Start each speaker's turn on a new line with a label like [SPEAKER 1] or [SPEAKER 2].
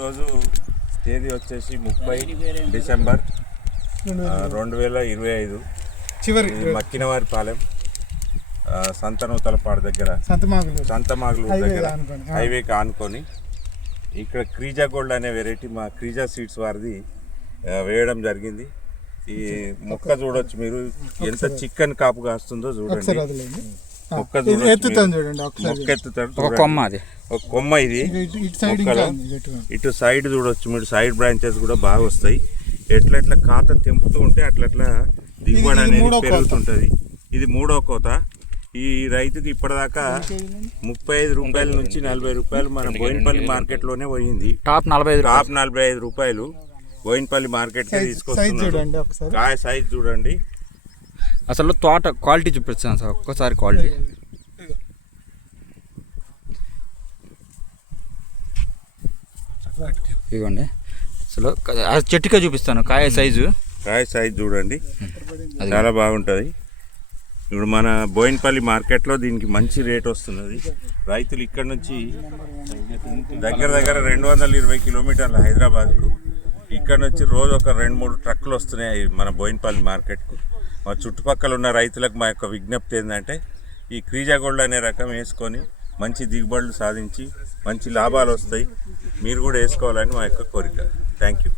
[SPEAKER 1] రోజు తేదీ వచ్చేసి ముప్పై డిసెంబర్ రెండు వేల ఇరవై ఐదు.
[SPEAKER 2] చివరి
[SPEAKER 1] మక్కినవారిపాలెం సంతనూతలపాడు దగ్గర.
[SPEAKER 2] సంతమాగులు
[SPEAKER 1] దగ్గర. హైవేకి ఆనుకొని ఇక్కడ క్రీజా గోల్డ్ అనే వెరైటీ మా క్రీజా సీడ్స్ వారిది వేయడం జరిగింది. ఈ మొక్క చూడొచ్చు మీరు. ఎంత చిక్కన్ కాపు కాస్తుందో చూడండి. మొక్క
[SPEAKER 2] ఎత్తుతాను. చూడండి ఒకసారి.
[SPEAKER 1] మొక్క ఎత్తుతాడు
[SPEAKER 3] ఒక. కొమ్మ అది.
[SPEAKER 1] ఒక కొమ్మ ఇది.
[SPEAKER 2] ఇటు- సైడ్
[SPEAKER 1] చూడొచ్చు మీరు. సైడ్ బ్రాంచెస్ కూడా బాగా వస్తాయి. ఎట్లా ఎట్లా ఖాతా తెంపుతూ ఉంటే అట్లా అట్లా దిగుబడి అనేది
[SPEAKER 2] కోత.
[SPEAKER 1] పెరుగుతుంటది. ఇది మూడో కోత. ఈ రైతుకి ఇప్పటిదాకా ముప్పై ఐదు రూపాయల నుంచి నలభై రూపాయలు మన బోయినపల్లి మార్కెట్లోనే పోయింది.
[SPEAKER 3] టాప్ నలభై ఐదు
[SPEAKER 1] టాప్ నలభై ఐదు రూపాయలు బోయినపల్లి మార్కెట్కి
[SPEAKER 2] సైజ్ సైజ్
[SPEAKER 1] తీసుకొస్తున్నాడు కాయ సైజ్ చూడండి.
[SPEAKER 3] అసలు తోట క్వాలిటీ చూపిస్తాను సార్ ఒక్కసారి క్వాలిటీ. ఇదిగోండి. అసలు చెట్టుకే చూపిస్తాను కాయ సైజు.
[SPEAKER 1] కాయ సైజ్ చూడండి.
[SPEAKER 3] అది
[SPEAKER 1] చాలా బాగుంటుంది. ఇప్పుడు మన బోయినపల్లి మార్కెట్లో దీనికి మంచి రేట్ వస్తున్నది. రైతులు ఇక్కడ నుంచి దగ్గర దగ్గర రెండు వందల ఇరవై కిలోమీటర్ల హైదరాబాద్కు. ఇక్కడ నుంచి రోజు ఒక రెండు మూడు ట్రక్కులు వస్తున్నాయి మన బోయినపల్లి మార్కెట్కు. మా చుట్టుపక్కల ఉన్న రైతులకు మా యొక్క విజ్ఞప్తి ఏంటంటే ఈ క్రీజా గోల్డ్ అనే రకం వేసుకొని మంచి దిగుబడులు సాధించి మంచి లాభాలు వస్తాయి. మీరు కూడా వేసుకోవాలని మా యొక్క కోరిక. Thank you